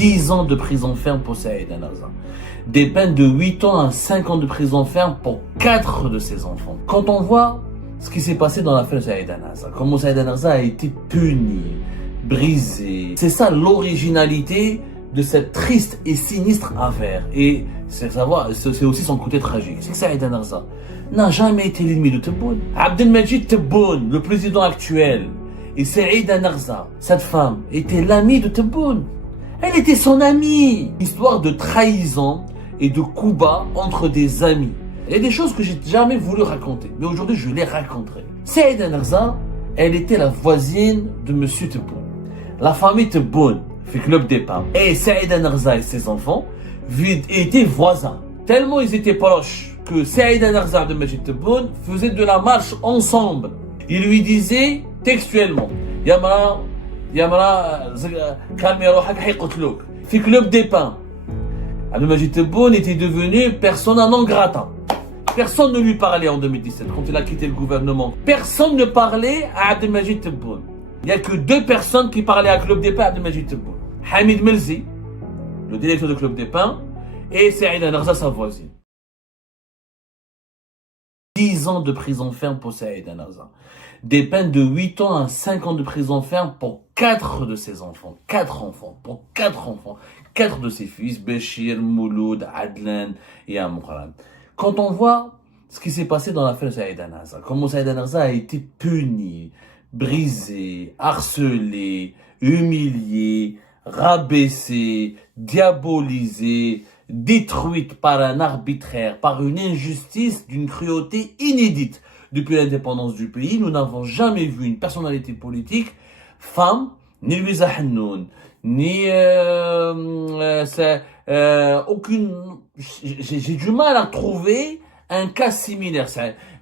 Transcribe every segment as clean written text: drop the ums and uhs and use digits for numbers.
10 ans de prison ferme pour Saïd Narza. Des peines de 8 ans à 5 ans de prison ferme pour 4 de ses enfants. Quand on voit ce qui s'est passé dans l'affaire de Saïd Narza, comment Saïd Narza a été puni, brisé, c'est ça l'originalité de cette triste et sinistre affaire. Et c'est aussi son côté tragique. C'est que Saïd Narza n'a jamais été l'ennemi de Tebboune. Abdelmajid Tebboune, le président actuel, et Saïd Narza, cette femme, était l'amie de Tebboune. Elle était son amie. Histoire de trahison et de coups bas entre des amis. Il y a des choses que j'ai jamais voulu raconter, mais aujourd'hui je les raconterai. Saïd Narza, elle était la voisine de Monsieur Tebboune. La famille Tebboune fait club des pins. Et Saïd Narza et ses enfants étaient voisins. Tellement ils étaient proches que Saïd Narza de Majid Tebboune faisaient de la marche ensemble. Il lui disait textuellement, Yamara, calme روحك حيقتلوك. في club des pins. Abdelmajid Tebboune était devenu persona non grata. Personne ne lui parlait en 2017 quand il a quitté le gouvernement. Personne ne parlait à Abdelmajid Tebboune. Il n'y a que 2 personnes qui parlaient à Club des Pins à Abdelmajid Tebboune. Hamid Melzi, le directeur du Club des Pins, et Saïd Narza, sa voisine. 10 ans de prison ferme pour Saïd Narza. Des peines de 8 ans à 5 ans de prison ferme pour 4 de ses enfants. 4 enfants. Pour 4 enfants. 4 de ses fils, Béchir, Mouloud, Adlan et Amouran. Quand on voit ce qui s'est passé dans l'affaire de Saïd Narza, comment Saïd Narza a été puni, brisé, harcelé, humilié, rabaissé, diabolisé, détruite par un arbitraire, par une injustice d'une cruauté inédite. Depuis l'indépendance du pays, nous n'avons jamais vu une personnalité politique, femme, ni Louisa Hannoun, ni aucune... J'ai du mal à trouver un cas similaire.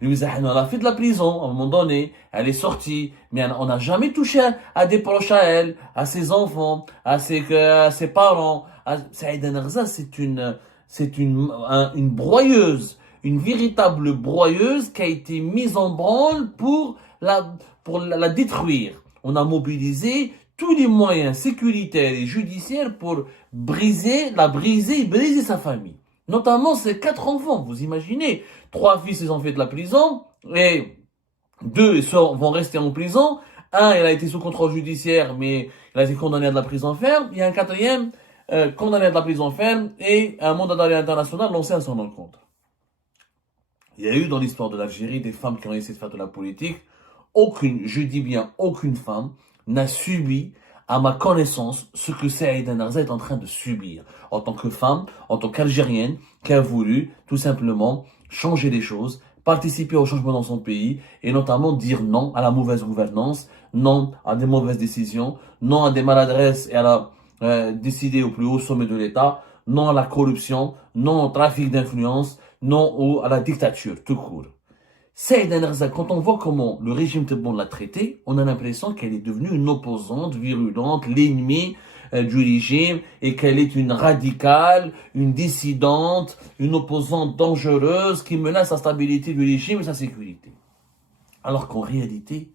Louisa Hannoun, elle a fait de la prison à un moment donné, elle est sortie, mais on n'a jamais touché à des proches à elle, à ses enfants, à ses parents. Saïd Narza, c'est une broyeuse, une véritable broyeuse qui a été mise en branle pour la détruire. On a mobilisé tous les moyens sécuritaires et judiciaires pour briser sa famille. Notamment ses 4 enfants, vous imaginez. 3 fils, ils ont fait de la prison, et 2 vont rester en prison. Un, il a été sous contrôle judiciaire, mais il a été condamné à de la prison ferme. Il y a un 4e condamné à de la prison ferme et un mandat d'arrêt international lancé à son encontre. Il y a eu dans l'histoire de l'Algérie des femmes qui ont essayé de faire de la politique. Je dis bien aucune femme, n'a subi, à ma connaissance, ce que Saïd Narza est en train de subir. En tant que femme, en tant qu'Algérienne, qui a voulu, tout simplement, changer les choses, participer au changement dans son pays, et notamment dire non à la mauvaise gouvernance, non à des mauvaises décisions, non à des maladresses et à la décider au plus haut sommet de l'État, non à la corruption, non au trafic d'influence, non à la dictature, tout court. Saïd Narza, quand on voit comment le régime Tebboune l'a traité, on a l'impression qu'elle est devenue une opposante virulente, l'ennemie du régime, et qu'elle est une radicale, une dissidente, une opposante dangereuse qui menace la stabilité du régime et sa sécurité. Alors qu'en réalité,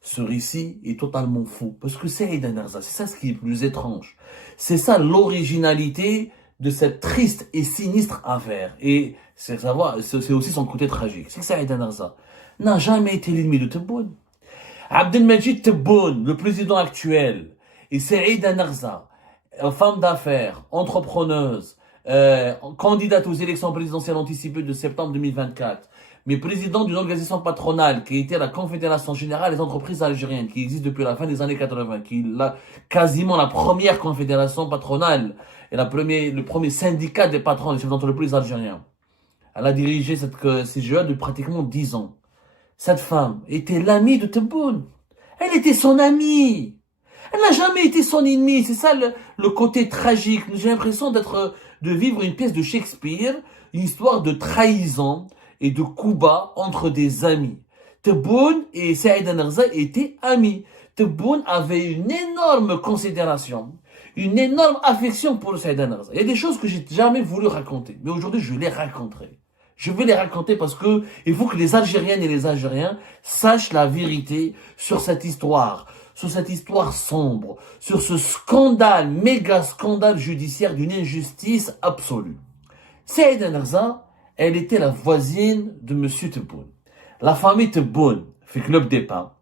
ce récit est totalement faux. Parce que Saïd Narza, c'est ça ce qui est plus étrange. C'est ça l'originalité de cette triste et sinistre affaire. Et c'est aussi son côté tragique. C'est que Saïd Narza n'a jamais été l'ennemi de Tebboune. Abdelmajid Tebboune, le président actuel, et Saïd Narza, femme d'affaires, entrepreneuse, candidate aux élections présidentielles anticipées de septembre 2024, mais président d'une organisation patronale qui était la Confédération Générale des Entreprises Algériennes, qui existe depuis la fin des années 80, qui est quasiment la première confédération patronale et le premier syndicat des patrons des chefs d'entreprise algériens. Elle a dirigé cette CGE depuis pratiquement 10 ans. Cette femme était l'amie de Tebboune. Elle était son amie. Elle n'a jamais été son ennemie. C'est ça le côté tragique. J'ai l'impression de vivre une pièce de Shakespeare, une histoire de trahison et de coups bas entre des amis. Tebboune et Saïd Narza étaient amis. Tebboune avait une énorme considération, une énorme affection pour Saïd Narza. Il y a des choses que j'ai jamais voulu raconter, mais aujourd'hui je les raconterai. Je vais les raconter parce il faut que les Algériennes et les Algériens sachent la vérité sur cette histoire, sur cette histoire sombre, sur ce scandale, méga scandale judiciaire d'une injustice absolue. Saïda Narza, elle était la voisine de Monsieur Tebboune. La famille Tebboune fait Club des Pins.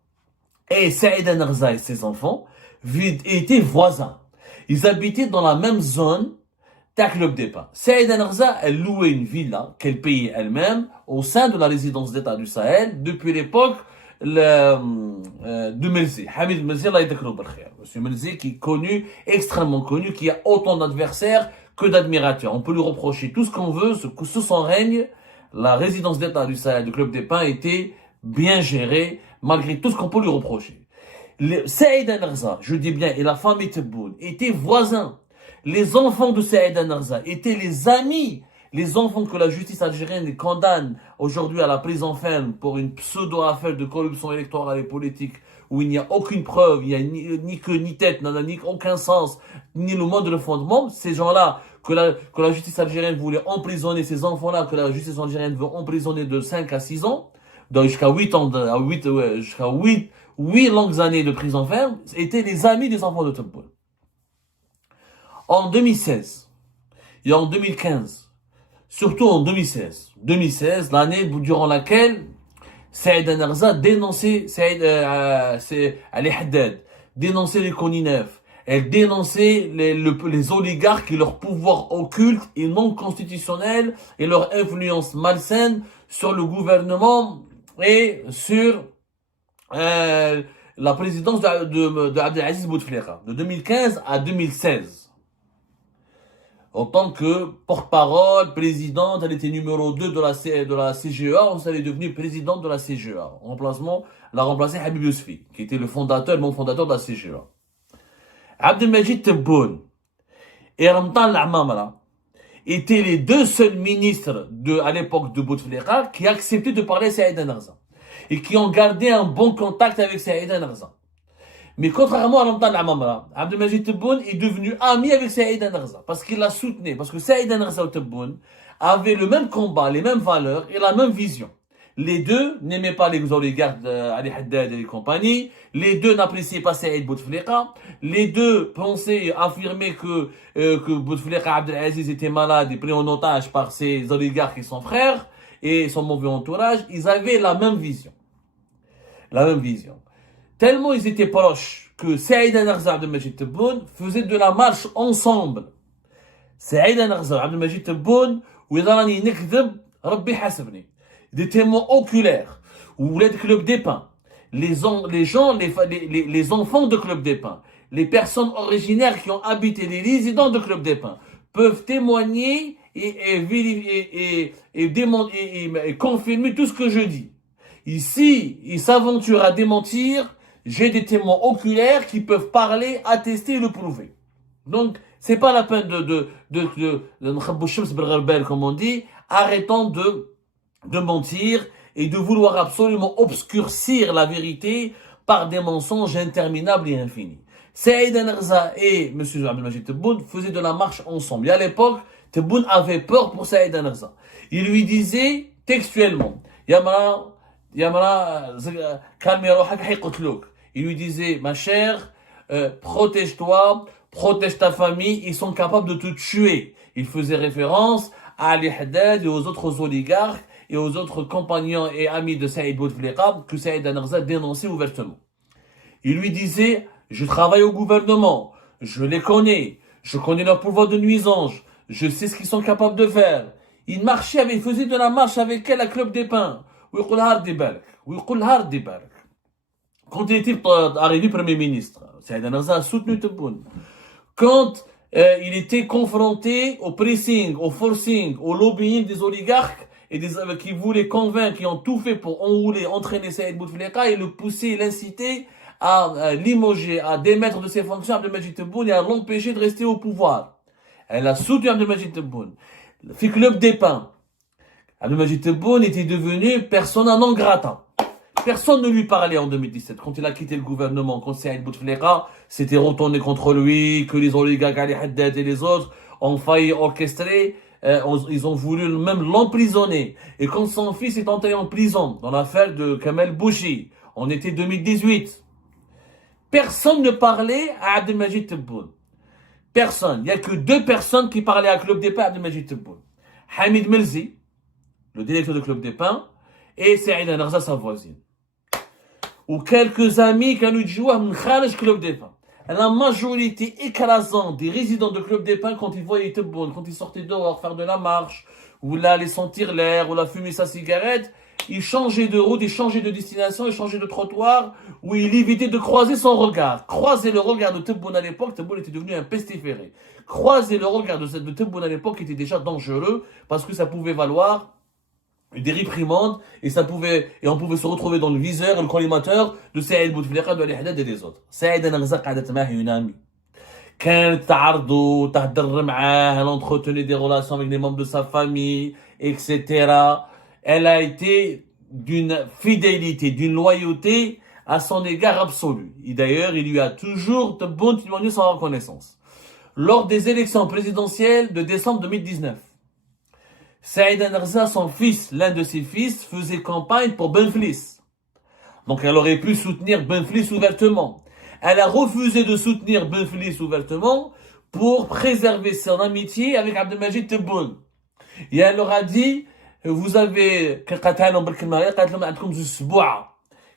Et Saïda Narza et ses enfants étaient voisins. Ils habitaient dans la même zone d'A Club des Pins. Saïda Narza, elle louait une villa qu'elle payait elle-même au sein de la résidence d'État du Sahel depuis l'époque de Melzi. Hamid Melzi, Allah yadakro بالخير. Monsieur Melzi qui est connu, extrêmement connu, qui a autant d'adversaires que d'admirateurs. On peut lui reprocher tout ce qu'on veut, sous son règne, la résidence d'État du Sahel, du Club des Pins, était bien gérée, malgré tout ce qu'on peut lui reprocher. Saïda Narza, je dis bien, et la famille Tebboune étaient voisins. Les enfants de Saïda Narza étaient les amis, les enfants que la justice algérienne condamne aujourd'hui à la prison ferme pour une pseudo-affaire de corruption électorale et politique où il n'y a aucune preuve, il n'y a ni queue ni tête, ni aucun sens, ni le mode de fondement. Ces gens-là, que la justice algérienne voulait emprisonner, ces enfants-là, que la justice algérienne veut emprisonner de 5 à 6 ans, donc jusqu'à 8 ans, jusqu'à 8 longues années de prison ferme, étaient les amis des enfants de Tebboune. En 2016 et en 2015, surtout en 2016, l'année durant laquelle Saïda Narza dénonçait Ali Haddad, dénonçait les Koninef, elle dénonçait les oligarques et leur pouvoir occulte et non constitutionnel et leur influence malsaine sur le gouvernement et sur la présidence de Abdelaziz Bouteflika, de 2015 à 2016. En tant que porte-parole, présidente, elle était numéro 2 de la CGEA, elle est devenue présidente de la CGEA. Elle a remplacé Habib Yousfi, qui était le fondateur de la CGEA. Abdelmajid Tebboune et Ramtan Al-Amamra étaient les deux seuls ministres à l'époque de Bouteflika qui acceptaient de parler à Saïda Narza et qui ont gardé un bon contact avec Saïda Narza. Mais contrairement à Ramtan Al-Amamra, Abdelmajid Tebboune est devenu ami avec Saïda Narza parce qu'il la soutenait, parce que Saïda Narza et Tebboune avaient le même combat, les mêmes valeurs et la même vision. Les deux n'aimaient pas les oligarques Ali Haddad et les compagnies. Les deux n'appréciaient pas Saïd Bouteflika. Les deux pensaient, affirmaient que Bouteflika Abdelaziz était malade et pris en otage par ses oligarques et son frère et son mauvais entourage. Ils avaient la même vision. La même vision. Tellement ils étaient proches que Saïda Narza et Abdelmajid Tebboune faisaient de la marche ensemble. Saïda Narza et Abdelmajid Tebboune, وإذا نكذب ربي حاسبني. Des témoins oculaires, ou les Club des Pins, les enfants de Club des Pins, les personnes originaires qui ont habité, les résidents de Club des Pins, peuvent témoigner et confirmer tout ce que je dis. Ici, ils s'aventurent à démentir, j'ai des témoins oculaires qui peuvent parler, attester et le prouver. Donc, c'est pas la peine comme on dit, arrêtons de mentir et de vouloir absolument obscurcir la vérité par des mensonges interminables et infinis. Saïda Narza et M. Abdelmajid Tebboune faisaient de la marche ensemble. Et à l'époque, Tebboune avait peur pour Saïda Narza. Il lui disait textuellement, il lui disait, ma chère, protège-toi, protège ta famille, ils sont capables de te tuer. Il faisait référence à Ali Haddad et aux autres oligarques et aux autres compagnons et amis de Saïd Bouteflika que Saïda Narza dénonçait ouvertement. Il lui disait, je travaille au gouvernement, je les connais, je connais leur pouvoir de nuisance, je sais ce qu'ils sont capables de faire. Il marchait, il faisait de la marche avec elle à Club des Pins. Quand il était arrivé Premier ministre, Saïda Narza a soutenu Tebboune. Quand il était confronté au pressing, au forcing, au lobbying des oligarques et qui voulaient convaincre, qui ont tout fait pour enrouler, entraîner Saïd Bouteflika et le pousser, l'inciter à limoger, à démettre de ses fonctions Abdelmajid Tebboune et à l'empêcher de rester au pouvoir. Elle a soutenu Abdelmajid Tebboune. Le Club des Pins. Abdelmajid Tebboune était devenu persona non grata. Personne ne lui parlait en 2017. Quand il a quitté le gouvernement, quand Saïd Bouteflika s'était retourné contre lui, que les oligarques Ali Haddad et les autres ont failli orchestrer, ils ont voulu même l'emprisonner. Et quand son fils est entré en prison, dans l'affaire de Kamel Bouchi, en été 2018, personne ne parlait à Abdelmajid Tebboune. Personne. Il n'y a que 2 personnes qui parlaient à Club des Pins à Abdelmajid Tebboune. Hamid Melzi, le directeur du Club des Pins, et Saïda Narza, sa voisine. Ou quelques amis qui ont eu joué à Club des Pins. La majorité écrasante des résidents de Club des Pins, quand ils voyaient Tebboune, quand ils sortaient dehors faire de la marche, ou là aller sentir l'air, ou là fumer sa cigarette, ils changeaient de route, ils changeaient de destination, ils changeaient de trottoir, où il évitait de croiser son regard. Croiser le regard de Tebboune à l'époque, Tebboune était devenu un pestiféré. Croiser le regard de Tebboune à l'époque était déjà dangereux, parce que ça pouvait valoir des réprimandes, et on pouvait se retrouver dans le viseur, le collimateur de Saïd Bouteflika, de l'Ihdad et des autres. Saïd Narza قعدت معاه une amie. كانت تعرضه تهدر معاه, elle entretenait des relations avec les membres de sa famille, etc. Elle a été d'une fidélité, d'une loyauté à son égard absolu. Et d'ailleurs, il lui a toujours de bon témoigné son reconnaissance. Lors des élections présidentielles de décembre 2019, Saïda Narza, son fils, l'un de ses fils, faisait campagne pour Benflis. Donc elle aurait pu soutenir Benflis ouvertement. Elle a refusé de soutenir Benflis ouvertement pour préserver son amitié avec Abdelmajid Tebboune. Et elle leur a dit, vous avez,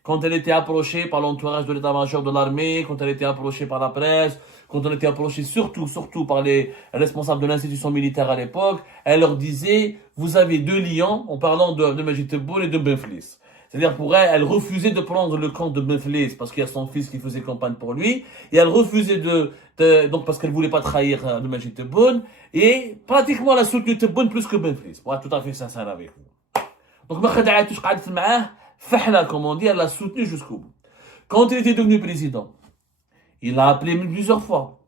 quand elle était approchée par l'entourage de l'état-major de l'armée, quand elle était approchée par la presse, quand on était approché surtout par les responsables de l'institution militaire à l'époque, elle leur disait, vous avez 2 lions, en parlant de Majid Tebboune et de Benflis. C'est-à-dire pour elle, elle refusait de prendre le camp de Benflis parce qu'il y a son fils qui faisait campagne pour lui, et elle refusait donc parce qu'elle voulait pas trahir de Majid Tebboune, et pratiquement elle a soutenu Tebboune plus que Benflis, pour être tout à fait sincère avec vous. Donc, Fahla, comme on dit, elle l'a soutenu jusqu'au bout. Quand il était devenu président, il l'a appelé plusieurs fois.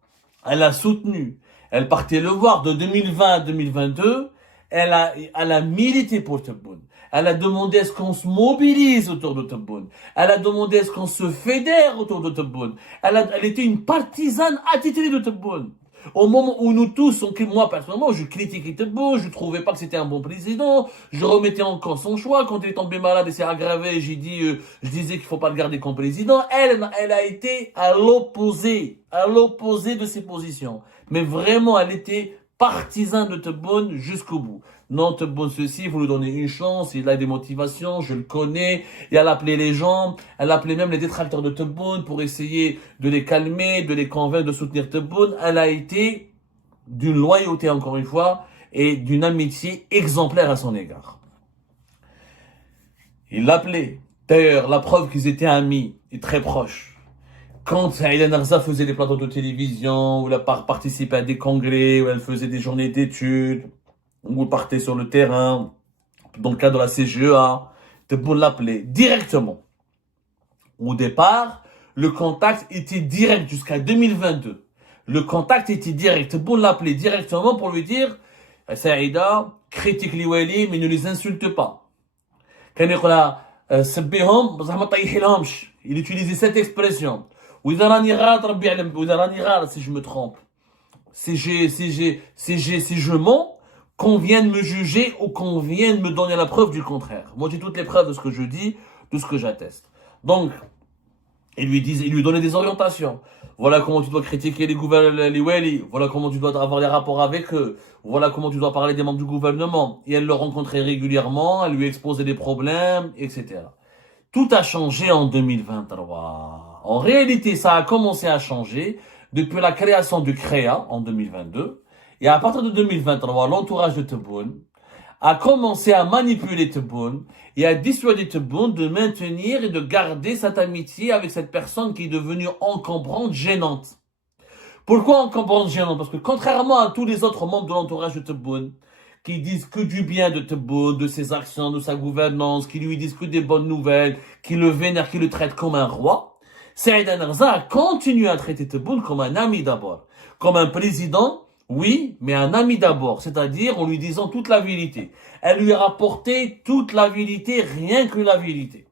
Elle l'a soutenu. Elle partait le voir de 2020 à 2022. Elle a milité pour Tebboune. Elle a demandé à ce qu'on se mobilise autour de Tebboune. Elle a demandé à ce qu'on se fédère autour de Tebboune. Elle était une partisane attitrée de Tebboune. Au moment où nous tous, moi personnellement, je critiquais Tebboune, je trouvais pas que c'était un bon président, je remettais en cause son choix, quand il est tombé malade et s'est aggravé, je disais qu'il faut pas le garder comme président. Elle a été à l'opposé de ses positions. Mais vraiment, elle était partisan de Tebboune jusqu'au bout. Non, Tebboune ceci, il faut lui donner une chance, il a des motivations, je le connais, et elle appelait les gens, elle appelait même les détracteurs de Tebboune pour essayer de les calmer, de les convaincre de soutenir Tebboune. Elle a été d'une loyauté, encore une fois, et d'une amitié exemplaire à son égard. Il l'appelait. D'ailleurs, la preuve qu'ils étaient amis et très proches. Quand Saïda Narza faisait des plateaux de télévision, où elle participait à des congrès, où elle faisait des journées d'études, où elle partait sur le terrain, dans le cadre de la CGEA, Tebboune l'appelait directement. Au départ, le contact était direct jusqu'à 2022. Le contact était direct. Tebboune l'appelait directement pour lui dire, Saïda, critique les wali, mais ne les insulte pas. Il utilisait cette expression. Si je me trompe, si je mens, qu'on vienne me juger ou qu'on vienne me donner la preuve du contraire. Moi, j'ai toutes les preuves de ce que je dis, de ce que j'atteste. Donc, il lui donnait des orientations. Voilà comment tu dois critiquer les wali. Voilà comment tu dois avoir des rapports avec eux. Voilà comment tu dois parler des membres du gouvernement. Et elle le rencontrait régulièrement, elle lui exposait des problèmes, etc. Tout a changé en 2023. En réalité, ça a commencé à changer depuis la création du CREA en 2022. Et à partir de 2023, l'entourage de Tebboune a commencé à manipuler Tebboune et à dissuader Tebboune de maintenir et de garder cette amitié avec cette personne qui est devenue encombrante, gênante. Pourquoi encombrante, gênante? Parce que contrairement à tous les autres membres de l'entourage de Tebboune, qui disent que du bien de Tebboune, de ses actions, de sa gouvernance, qui lui disent que des bonnes nouvelles, qui le vénèrent, qui le traitent comme un roi, Saïda Narza a continué à traiter Tebboune comme un ami d'abord, comme un président. Oui, mais un ami d'abord, c'est-à-dire en lui disant toute la vérité. Elle lui a rapporté toute la vérité, rien que la vérité.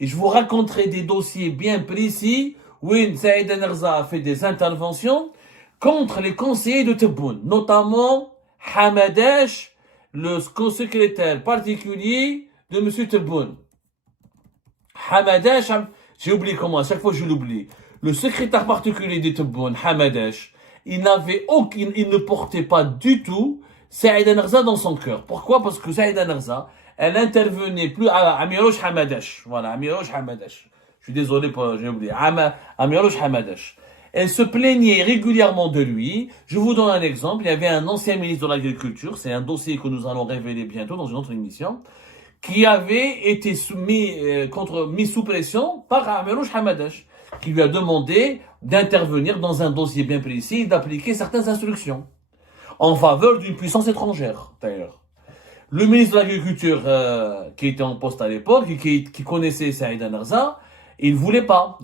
Et je vous raconterai des dossiers bien précis où Saïda Narza a fait des interventions contre les conseillers de Tebboune, notamment Hamadash, le secrétaire particulier de M. Tebboune. Hamadash, j'ai oublié comment, à chaque fois je l'oublie. le secrétaire particulier de Tebboune, Hamadesh, il ne portait pas du tout Saïd Narza dans son cœur. Pourquoi? Parce que Saïd Narza, elle intervenait plus à Amirouche Hamadesh. Voilà, Amirouche Hamadesh. Je suis désolé j'ai oublié. Amirouche Hamadesh. Elle se plaignait régulièrement de lui. Je vous donne un exemple. Il y avait un ancien ministre de l'Agriculture, c'est un dossier que nous allons révéler bientôt dans une autre émission, qui avait été mis sous pression par Amirouche Hamadesh, qui lui a demandé d'intervenir dans un dossier bien précis et d'appliquer certaines instructions en faveur d'une puissance étrangère, d'ailleurs. Le ministre de l'Agriculture, qui était en poste à l'époque, et qui connaissait Saïd Narza, il voulait pas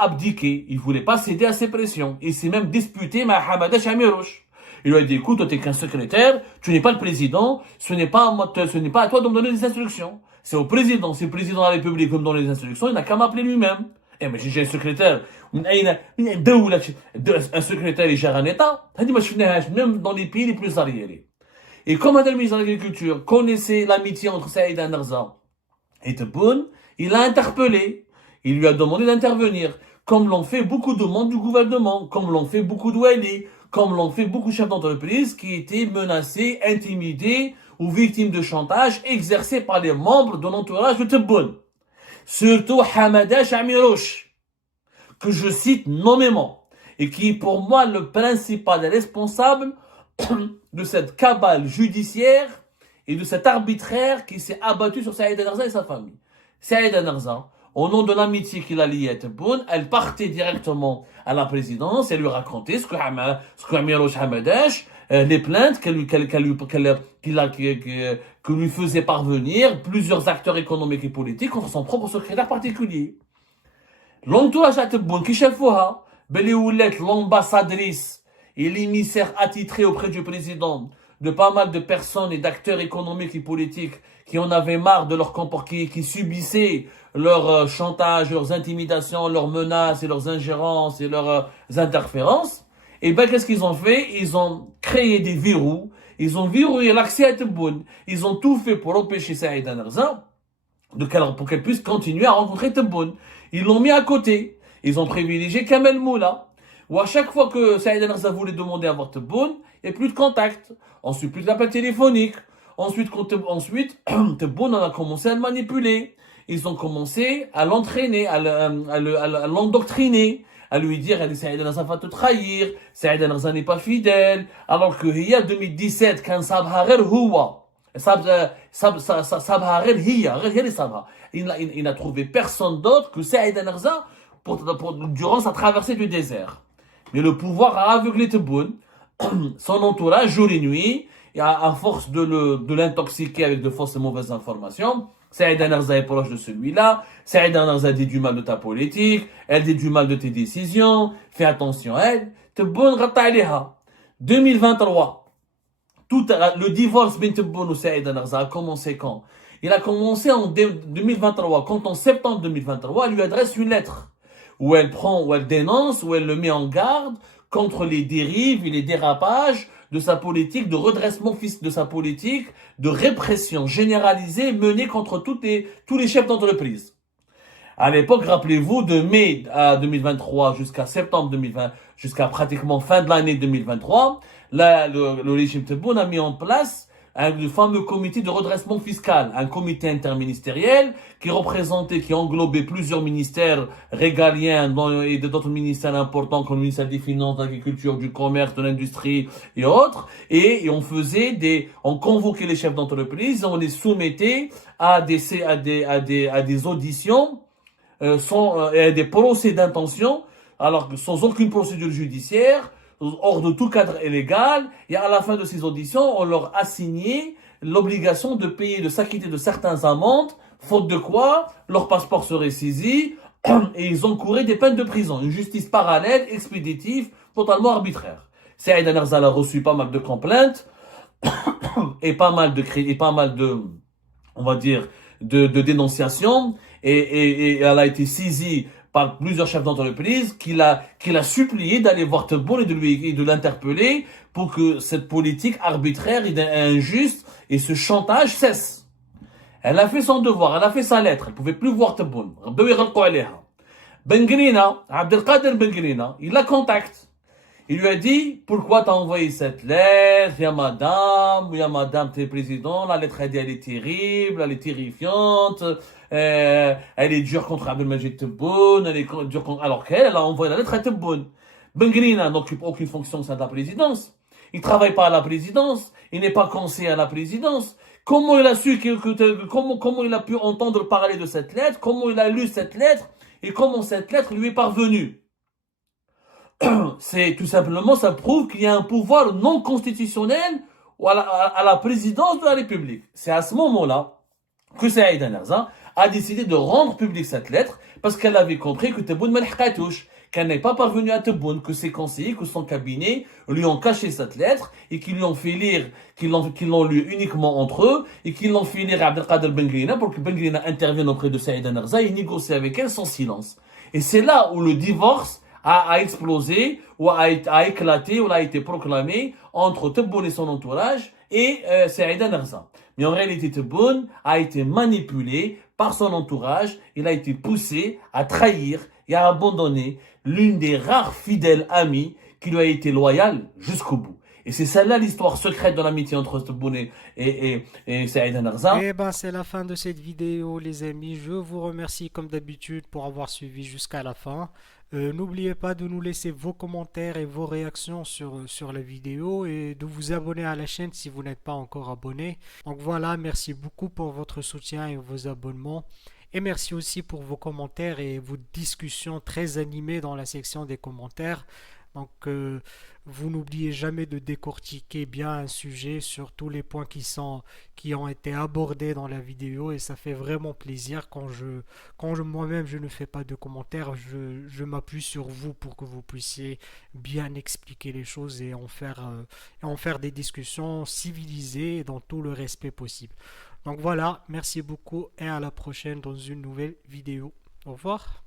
abdiquer, il voulait pas céder à ses pressions. Il s'est même disputé avec Hamadesh Amirouche. Il lui a dit, écoute, toi t'es qu'un secrétaire, tu n'es pas le président, ce n'est pas à toi de me donner des instructions. C'est au président, c'est le président de la République qui me donne les instructions, il n'a qu'à m'appeler lui-même. Eh, mais j'ai un secrétaire, un secrétaire, il gère un État. Même dans les pays les plus arriérés. Et comme Madame le ministre de l'Agriculture connaissait l'amitié entre Saïd Narza et Tebboune, il l'a interpellé. Il lui a demandé d'intervenir, comme l'ont fait beaucoup de membres du gouvernement, comme l'ont fait beaucoup d'ouali, comme l'ont fait beaucoup de chefs d'entreprise qui étaient menacés, intimidés ou victimes de chantage exercés par les membres de l'entourage de Tebboune. Surtout Hamadesh Amirouche, que je cite nommément, et qui est pour moi le principal responsable de cette cabale judiciaire et de cet arbitraire qui s'est abattu sur Saïd Narza et sa famille. Saïd Narza, au nom de l'amitié qu'il a liée à Tebboune, elle partait directement à la présidence et lui racontait ce que Amirouche Hamadesh, les plaintes que lui faisait parvenir plusieurs acteurs économiques et politiques contre son propre secrétaire particulier. L'entourage à Tebboune, qui chefouha, Belioulet, l'ambassadrice et l'émissaire attitré auprès du président de pas mal de personnes et d'acteurs économiques et politiques qui en avaient marre de leur comportement, qui subissaient leur chantage, leurs intimidations, leurs menaces et leurs ingérences et leurs interférences, et ben qu'est-ce qu'ils ont fait? Ils ont créé des verrous, ils ont verrouillé l'accès à Tebboune, ils ont tout fait pour empêcher Saïd Narza pour qu'elle puisse continuer à rencontrer Tebboune. Ils l'ont mis à côté, ils ont privilégié Kamel Moula, où à chaque fois que Saïd Narza voulait demander à voir Tebboune, il n'y a plus de contact, ensuite plus d'appels téléphoniques, ensuite Tebboune en a commencé à le manipuler. Ils ont commencé à l'entraîner, à l'endoctriner, à lui dire, Saïd Narza va te trahir, Saïd Narza n'est pas fidèle, alors que il y a 2017, quand Sabha Huwa, il n'a trouvé personne d'autre que Saïd Narza durant sa traversée du désert. Mais le pouvoir a aveuglé Tebboune, son entourage, jour et nuit, et à force de l'intoxiquer avec de fausses et mauvaises informations. Saïd Narza est proche de celui-là. Saïd Narza dit du mal de ta politique. Elle dit du mal de tes décisions. Fais attention à elle. Tebboune rata aliha. 2023. Le divorce de Tebboune ou Saïd Narza a commencé quand? Il a commencé en 2023. Quand en septembre 2023, elle lui adresse une lettre où elle dénonce, où elle le met en garde contre les dérives et les dérapages de sa politique de redressement de sa politique de répression généralisée menée contre tous les chefs d'entreprise. À l'époque, rappelez-vous, de mai 2023 jusqu'à septembre 2020, jusqu'à pratiquement fin de l'année 2023, le régime Tebboune a mis en place le fameux comité de redressement fiscal, un comité interministériel qui englobait plusieurs ministères régaliens et d'autres ministères importants comme le ministère des Finances, de l'Agriculture, du Commerce, de l'Industrie et autres. Et on convoquait les chefs d'entreprise, on les soumettait à des auditions, et à des procès d'intention, alors que sans aucune procédure judiciaire, hors de tout cadre illégal, et à la fin de ces auditions, on leur assignait l'obligation de s'acquitter de certaines amendes, faute de quoi leur passeport serait saisi et ils encouraient des peines de prison. Une justice parallèle, expéditive, totalement arbitraire. Saïd Narza a reçu pas mal de complaintes et pas mal de, on va dire, de dénonciations et elle a été saisie par plusieurs chefs d'entreprise qu'il a supplié d'aller voir Tebboune et de l'interpeller pour que cette politique arbitraire et injuste et ce chantage cesse. Elle a fait son devoir, elle a fait sa lettre, elle pouvait plus voir Tebboune. Bengrina, Abdelkader Bengrina, il la contacte. Il lui a dit, pourquoi t'as envoyé cette lettre? Il y a madame, t'es président, la lettre elle est terrible, elle est terrifiante, elle est dure contre Abdelmajid Tebboune, elle est dure contre, alors qu'elle a envoyé la lettre à Tebboune. Bengrina n'occupe aucune fonction au sein de la présidence. Il travaille pas à la présidence, il n'est pas conseiller à la présidence. Comment il a su comment il a pu entendre parler de cette lettre? Comment il a lu cette lettre? Et comment cette lettre lui est parvenue? C'est tout simplement, ça prouve qu'il y a un pouvoir non constitutionnel à la présidence de la République. C'est à ce moment-là que Saïd Narza a décidé de rendre publique cette lettre parce qu'elle avait compris que Tebboune Malhkatouche, qu'elle n'est pas parvenue à Tebboune, que ses conseillers, que son cabinet lui ont caché cette lettre et qu'ils lui ont fait lire, qu'ils l'ont lu uniquement entre eux et qu'ils l'ont fait lire à Abdelkader Bengrina pour que Bengrina intervienne auprès de Saïd Narza et négocie avec elle sans silence. Et c'est là où le divorce a explosé, ou a éclaté, ou a été proclamé entre Tebboune et son entourage et Saïd Narza. Mais en réalité, Tebboune a été manipulé par son entourage, il a été poussé à trahir et à abandonner l'une des rares fidèles amies qui lui a été loyale jusqu'au bout. Et c'est celle-là l'histoire secrète de l'amitié entre Tebboune et Saïd Narza. Et ben c'est la fin de cette vidéo les amis, je vous remercie comme d'habitude pour avoir suivi jusqu'à la fin. N'oubliez pas de nous laisser vos commentaires et vos réactions sur la vidéo et de vous abonner à la chaîne si vous n'êtes pas encore abonné. Donc voilà, merci beaucoup pour votre soutien et vos abonnements. Et merci aussi pour vos commentaires et vos discussions très animées dans la section des commentaires. Donc, vous n'oubliez jamais de décortiquer bien un sujet sur tous les points qui ont été abordés dans la vidéo et ça fait vraiment plaisir moi-même je ne fais pas de commentaires, je m'appuie sur vous pour que vous puissiez bien expliquer les choses et en faire des discussions civilisées dans tout le respect possible. Donc voilà, merci beaucoup et à la prochaine dans une nouvelle vidéo. Au revoir.